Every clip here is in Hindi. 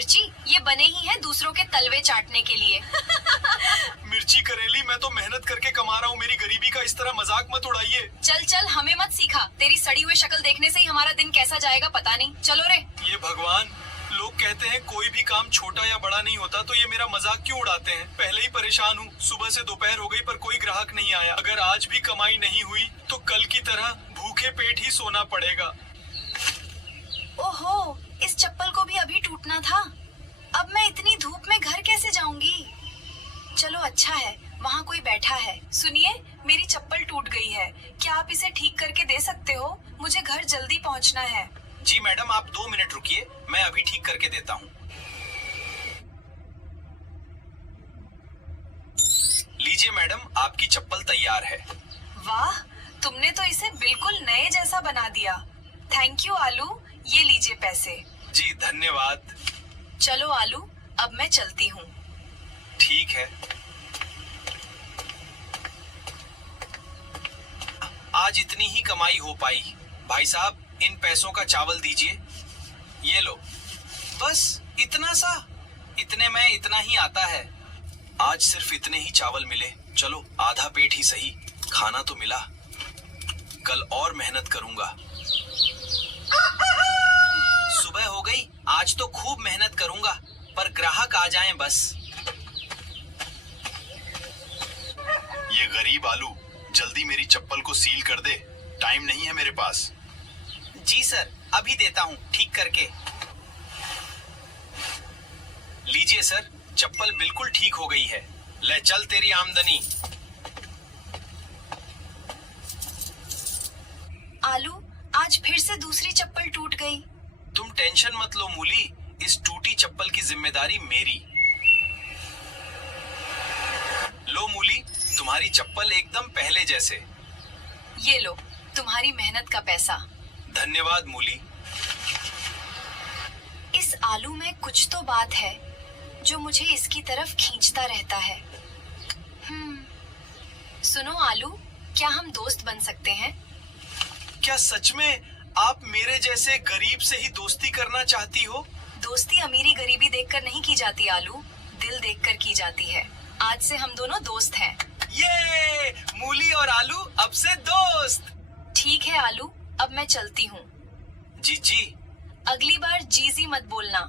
मिर्ची, ये बने ही हैं दूसरों के तलवे चाटने के लिए। मिर्ची करेली, मैं तो मेहनत करके कमा रहा हूँ, मेरी गरीबी का इस तरह मजाक मत उड़ाइए। चल चल, हमें मत सिखा, तेरी सड़ी हुई शक्ल देखने से ही हमारा दिन कैसा जाएगा पता नहीं। चलो रे। ये भगवान, लोग कहते हैं कोई भी काम छोटा या बड़ा नहीं होता, तो ये मेरा मजाक क्यों उड़ाते हैं? पहले ही परेशान हूँ, सुबह से दोपहर हो गई पर कोई ग्राहक नहीं आया। अगर आज भी कमाई नहीं हुई तो कल की तरह भूखे पेट ही सोना पड़ेगा। ओहो, इस चप्पल को भी अभी टूटना था। अब मैं इतनी धूप में घर कैसे जाऊंगी? चलो अच्छा है, वहाँ कोई बैठा है। सुनिए, मेरी चप्पल टूट गई है, क्या आप इसे ठीक करके दे सकते हो? मुझे घर जल्दी पहुँचना है। जी मैडम, आप 2 मिनट रुकिए, मैं अभी ठीक करके देता हूँ। लीजिए मैडम, आपकी चप्पल तैयार है। वाह, तुमने तो इसे बिल्कुल नए जैसा बना दिया। थैंक यू आलू, ये लीजिए पैसे। जी धन्यवाद। चलो आलू, अब मैं चलती हूँ। ठीक है। आज इतनी ही कमाई हो पाई। भाई साहब, इन पैसों का चावल दीजिए। ये लो। बस इतना सा? इतने में इतना ही आता है। आज सिर्फ इतने ही चावल मिले। चलो, आधा पेट ही सही, खाना तो मिला। कल और मेहनत करूंगा। सुबह हो गई, आज तो खूब मेहनत करूंगा, पर ग्राहक आ जाएं बस। ये गरीब आलू, जल्दी मेरी चप्पल को सील कर दे, टाइम नहीं है मेरे पास। जी सर, अभी देता हूँ ठीक करके। लीजिए सर, चप्पल बिल्कुल ठीक हो गई है। ले चल तेरी आमदनी। आलू, आज फिर से दूसरी चप्पल टूट गई। तुम टेंशन मत लो मूली, इस टूटी चप्पल की जिम्मेदारी मेरी। लो मूली, तुम्हारी चप्पल एकदम पहले जैसे। ये लो, तुम्हारी मेहनत का पैसा। धन्यवाद मूली। इस आलू में कुछ तो बात है जो मुझे इसकी तरफ खींचता रहता है। सुनो आलू, क्या हम दोस्त बन सकते हैं? क्या सच में आप मेरे जैसे गरीब से ही दोस्ती करना चाहती हो? दोस्ती अमीरी गरीबी देखकर नहीं की जाती आलू, दिल देखकर की जाती है। आज से हम दोनों दोस्त हैं। ये मूली और आलू अब से दोस्त। ठीक है आलू, अब मैं चलती हूँ। जी जी। अगली बार जीजी मत बोलना।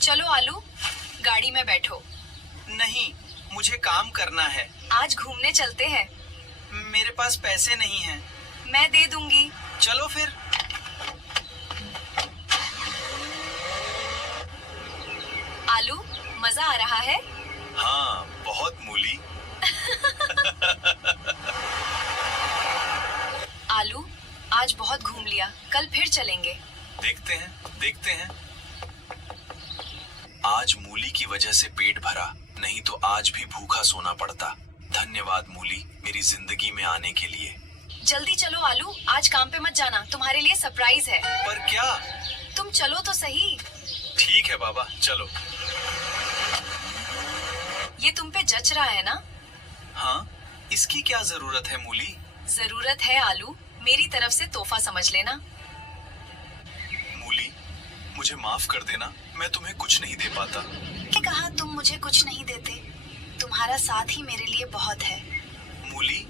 चलो आलू, गाड़ी में बैठो। नहीं, मुझे काम करना है। आज घूमने चलते हैं। मेरे पास पैसे नहीं हैं। मैं दे दूंगी। चलो फिर। आलू, मजा आ रहा है? हाँ, बहुत मूली। आलू, आज बहुत घूम लिया, कल फिर चलेंगे। देखते हैं, देखते हैं। आज मूली की वजह से पेट भरा, नहीं तो आज भी भूखा सोना पड़ता। धन्यवाद मूली, मेरी जिंदगी में आने के लिए। जल्दी चलो आलू, आज काम पे मत जाना, तुम्हारे लिए सरप्राइज है। पर क्या? तुम चलो तो सही। ठीक है बाबा, चलो। ये तुम पे जच रहा है ना? हाँ, इसकी क्या जरूरत है मूली? जरूरत है आलू, मेरी तरफ से तोहफा समझ लेना। मूली, मुझे माफ कर देना, मैं तुम्हें कुछ नहीं दे पाता। क्या कहा तुम मुझे कुछ नहीं देते? तुम्हारा साथ ही मेरे लिए बहुत है। मूली,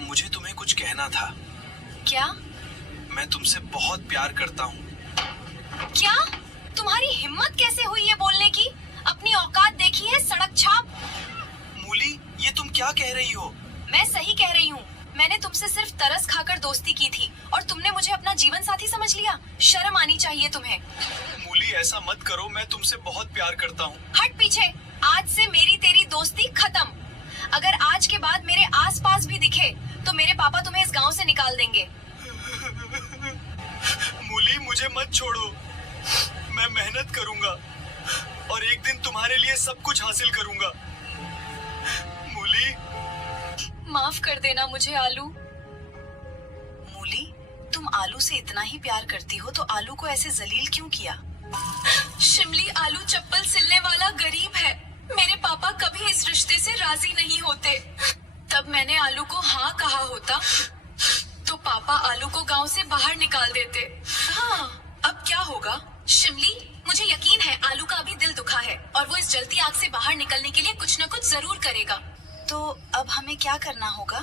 मुझे तुम्हें कुछ कहना था। क्या? मैं तुमसे बहुत प्यार करता हूँ। क्या? तुम्हारी हिम्मत कैसे हुई ये बोलने की? अपनी औकात देखी है, सड़क छाप। मूली, ये तुम क्या कह रही हो? मैं सही कह रही हूँ। मैंने तुमसे सिर्फ तरस खाकर दोस्ती की थी और तुमने मुझे अपना जीवन साथी समझ लिया। शर्म आनी चाहिए तुम्हें। मूली, ऐसा मत करो, मैं तुमसे बहुत प्यार करता हूँ। हट पीछे, आज से मेरी तेरी दोस्ती खत्म। अगर आज के बाद मेरे आसपास भी दिखे तो मेरे पापा तुम्हें इस गांव से निकाल देंगे। मूली, मुझे मत छोड़ो, मैं मेहनत करूंगा और एक दिन तुम्हारे लिए सब कुछ हासिल करूंगा। मूली, माफ कर देना मुझे आलू। मूली, तुम आलू से इतना ही प्यार करती हो तो आलू को ऐसे जलील क्यों किया? शिमली, आलू चप्पल सिलने वाला गरीब है। मेरे पापा कभी इस रिश्ते से राजी नहीं होते। तब मैंने आलू को हाँ कहा होता पापा आलू को गांव से बाहर निकाल देते। हाँ, अब क्या होगा? शिमली, मुझे यकीन है आलू का अभी दिल दुखा है और वो इस जलती आग से बाहर निकलने के लिए कुछ न कुछ जरूर करेगा। तो अब हमें क्या करना होगा?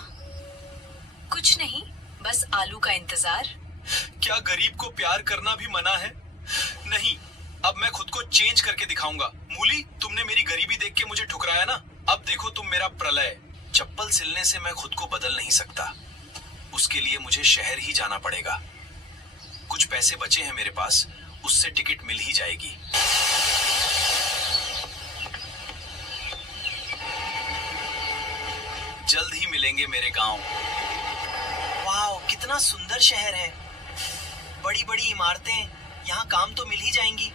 कुछ नहीं, बस आलू का इंतजार। क्या गरीब को प्यार करना भी मना है? नहीं, अब मैं खुद को चेंज करके दिखाऊंगा। मूली, तुमने मेरी गरीबी देख के मुझे ठुकराया ना, अब देखो तुम मेरा प्रलय। चप्पल सिलने से मैं खुद को बदल नहीं सकता, उसके लिए मुझे शहर ही जाना पड़ेगा। कुछ पैसे बचे हैं मेरे पास, उससे टिकट मिल ही जाएगी। जल्द ही मिलेंगे मेरे गांव। वाह, कितना सुंदर शहर है, बड़ी बड़ी इमारतें, यहाँ काम तो मिल ही जाएंगी।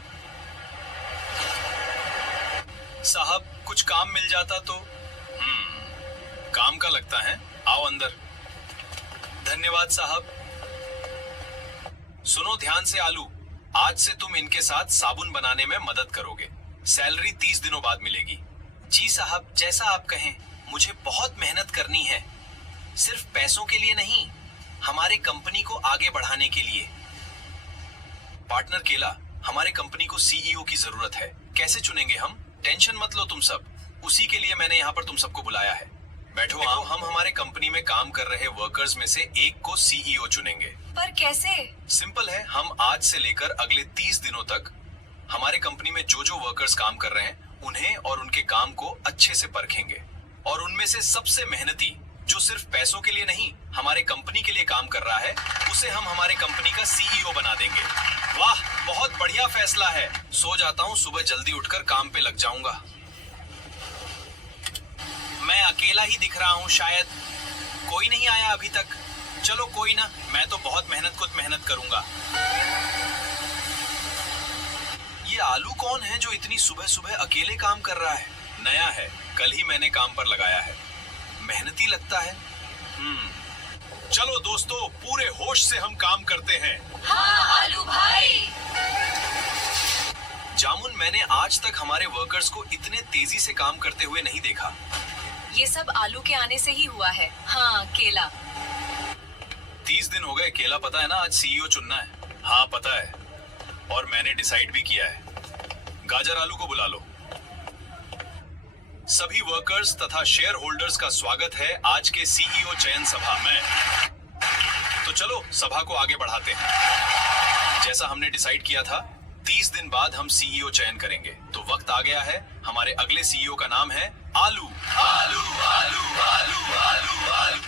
साहब, कुछ काम मिल जाता तो। काम का लगता है, आओ अंदर। धन्यवाद साहब। सुनो ध्यान से आलू, आज से तुम इनके साथ साबुन बनाने में मदद करोगे। सैलरी 30 दिनों बाद मिलेगी। जी साहब, जैसा आप कहें। मुझे बहुत मेहनत करनी है, सिर्फ पैसों के लिए नहीं, हमारे कंपनी को आगे बढ़ाने के लिए। पार्टनर केला, हमारे कंपनी को सीईओ की जरूरत है। कैसे चुनेंगे हम? टेंशन मत लो तुम सब, उसी के लिए मैंने यहाँ पर तुम सबको बुलाया है। बैठो, आओ, हम हमारे कंपनी में काम कर रहे वर्कर्स में से एक को सीईओ चुनेंगे। पर कैसे? सिंपल है, हम आज से लेकर अगले 30 दिनों तक हमारे कंपनी में जो जो वर्कर्स काम कर रहे हैं उन्हें और उनके काम को अच्छे से परखेंगे, और उनमें से सबसे मेहनती, जो सिर्फ पैसों के लिए नहीं हमारे कंपनी के लिए काम कर रहा है, उसे हम हमारे कंपनी का सीईओ बना देंगे। वाह, बहुत बढ़िया फैसला है। सो जाता हूँ, सुबह जल्दी उठकर काम पे लग जाऊंगा। मैं अकेला ही दिख रहा हूँ, शायद कोई नहीं आया अभी तक। चलो कोई ना, मैं तो बहुत खुद मेहनत करूंगा। ये आलू कौन है जो इतनी सुबह सुबह अकेले काम कर रहा है? नया है, कल ही मैंने काम पर लगाया है, मेहनती लगता है। चलो दोस्तों, पूरे होश से हम काम करते हैं। हाँ आलू भाई। जामुन, मैंने आज तक हमारे वर्कर्स को इतने तेजी से काम करते हुए नहीं देखा। ये सब आलू के आने से ही हुआ है। हाँ केला। 30 दिन हो गए। केला, पता है ना आज सीईओ चुनना है? हाँ पता है, और मैंने डिसाइड भी किया है। गाजर, आलू को बुला लो। सभी वर्कर्स तथा शेयर होल्डर्स का स्वागत है आज के सीईओ चयन सभा में। तो चलो सभा को आगे बढ़ाते हैं। जैसा हमने डिसाइड किया था, 30 दिन बाद हम सीईओ चयन करेंगे। तो वक्त आ गया है। हमारे अगले सीईओ का नाम है आलू। आलू आलू आलू आलू आलू।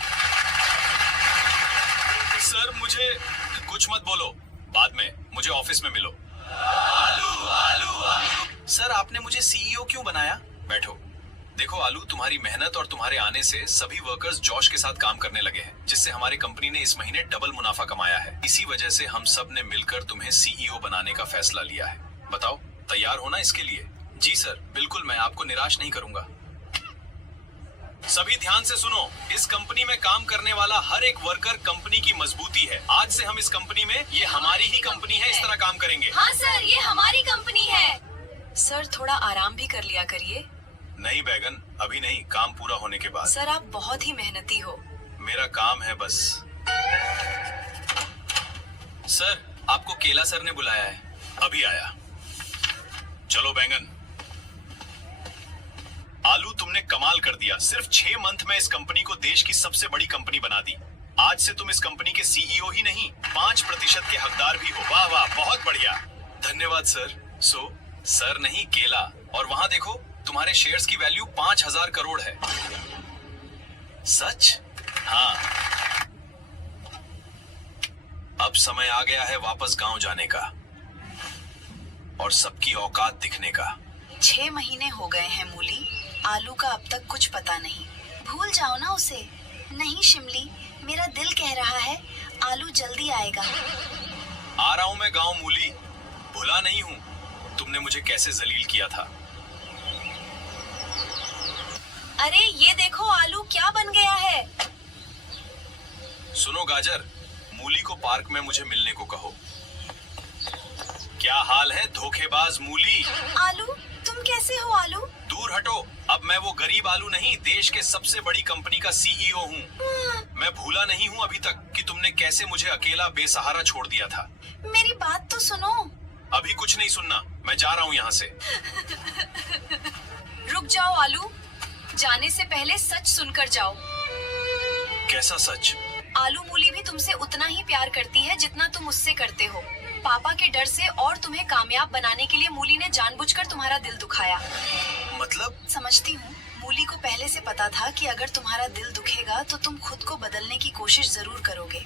सर, मुझे कुछ मत बोलो, बाद में मुझे ऑफिस में मिलो। आलू आलू आलू। सर, आपने मुझे सीईओ क्यों बनाया? बैठो। देखो आलू, तुम्हारी मेहनत और तुम्हारे आने से सभी वर्कर्स जोश के साथ काम करने लगे हैं, जिससे हमारी कंपनी ने इस महीने डबल मुनाफा कमाया है। इसी वजह से हम सब ने मिलकर तुम्हें सीईओ बनाने का फैसला लिया है। बताओ, तैयार हो ना इसके लिए? जी सर, बिल्कुल, मैं आपको निराश नहीं करूंगा। सभी ध्यान से सुनो, इस कंपनी में काम करने वाला हर एक वर्कर कंपनी की मजबूती है। आज से हम इस कंपनी में, ये हमारी ही कंपनी है, इस तरह काम करेंगे। हाँ सर, ये हमारी कंपनी है। सर, थोड़ा आराम भी कर लिया करिए। नहीं बैगन, अभी नहीं, काम पूरा होने के बाद। सर, आप बहुत ही मेहनती हो। मेरा काम है बस। सर, आपको केला सर ने बुलाया है। अभी आया। चलो बैंगन। आलू, तुमने कमाल कर दिया। सिर्फ 6 मंथ में इस कंपनी को देश की सबसे बड़ी कंपनी बना दी। आज से तुम इस कंपनी के सीईओ ही नहीं, 5% के हकदार भी हो। वाह वाह, बहुत बढ़िया। धन्यवाद सर। सर नहीं, केला। और वहां देखो, तुम्हारे शेयर्स की वैल्यू 5000 करोड़ है। सच? हाँ। अब समय आ गया है वापस गांव जाने का और सबकी औकात दिखने का। 6 महीने हो गए हैं मूली, आलू का अब तक कुछ पता नहीं। भूल जाओ ना उसे। नहीं शिमली, मेरा दिल कह रहा है आलू जल्दी आएगा। आ रहा हूं मैं गांव मूली, भुला नहीं हूं तुमने मुझे कैसे जलील किया था। अरे ये देखो आलू क्या बन गया है। सुनो गाजर, मूली को पार्क में मुझे मिलने को कहो। क्या हाल है धोखेबाज मूली? आलू, तुम कैसे हो आलू? दूर हटो, अब मैं वो गरीब आलू नहीं, देश के सबसे बड़ी कंपनी का सीईओ हूँ। मैं भूला नहीं हूँ अभी तक कि तुमने कैसे मुझे अकेला बेसहारा छोड़ दिया था। मेरी बात तो सुनो। अभी कुछ नहीं सुनना, मैं जा रहा हूँ यहाँ से। रुक जाओ आलू, जाने से पहले सच सुनकर जाओ। कैसा सच? आलू मूली भी तुमसे उतना ही प्यार करती है जितना तुम उससे करते हो। पापा के डर से और तुम्हें कामयाब बनाने के लिए मूली ने जानबूझकर तुम्हारा दिल दुखाया। मतलब? समझती हूँ, मूली को पहले से पता था कि अगर तुम्हारा दिल दुखेगा तो तुम खुद को बदलने की कोशिश जरूर करोगे।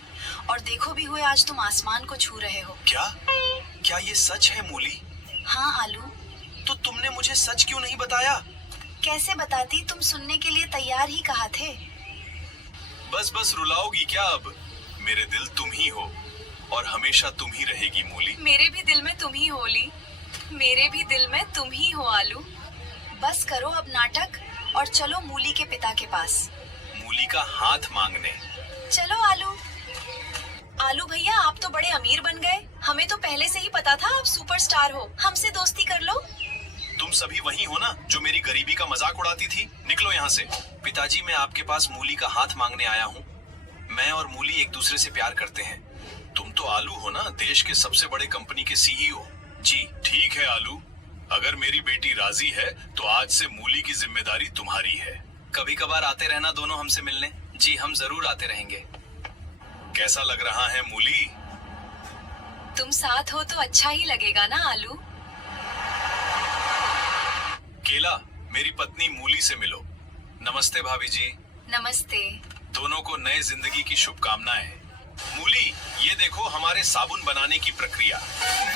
और देखो भी हुए, आज तुम आसमान को छू रहे हो। क्या ये सच है मूली? हाँ आलू। तो तुमने मुझे सच क्यों नहीं बताया? कैसे बताती, तुम सुनने के लिए तैयार ही कहा थे। बस रुलाओगी क्या अब? मेरे दिल तुम ही हो और हमेशा तुम ही रहेगी मूली। मेरे भी दिल में तुम ही हो ली, मेरे भी दिल में तुम ही हो आलू। बस करो अब नाटक और चलो मूली के पिता के पास। मूली का हाथ मांगने? चलो आलू। आलू भैया, आप तो बड़े अमीर बन गए। हमें तो पहले से ही पता था आप सुपरस्टार हो। हमसे दोस्ती कर लो। तुम सभी वही हो ना जो मेरी गरीबी का मजाक उड़ाती थी? निकलो यहाँ से। पिताजी, मैं आपके पास मूली का हाथ मांगने आया हूँ। मैं और मूली एक दूसरे से प्यार करते हैं। तुम तो आलू हो ना, देश के सबसे बड़े कंपनी के सीईओ। जी ठीक है आलू, अगर मेरी बेटी राजी है तो आज से मूली की जिम्मेदारी तुम्हारी है। कभी कभार आते रहना दोनों हमसे मिलने। जी हम जरूर आते रहेंगे। कैसा लग रहा है मूली? तुम साथ हो तो अच्छा ही लगेगा ना आलू। केला, मेरी पत्नी मूली से मिलो। नमस्ते भाभी जी। नमस्ते। दोनों को नए जिंदगी की शुभकामनाएं। मूली, ये देखो हमारे साबुन बनाने की प्रक्रिया।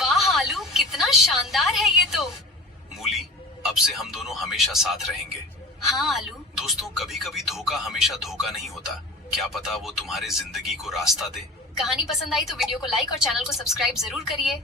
वाह आलू, कितना शानदार है ये तो। मूली, अब से हम दोनों हमेशा साथ रहेंगे। हाँ आलू। दोस्तों, कभी कभी धोखा हमेशा धोखा नहीं होता। क्या पता वो तुम्हारे जिंदगी को रास्ता दे। कहानी पसंद आई तो वीडियो को लाइक और चैनल को सब्सक्राइब जरूर करिए।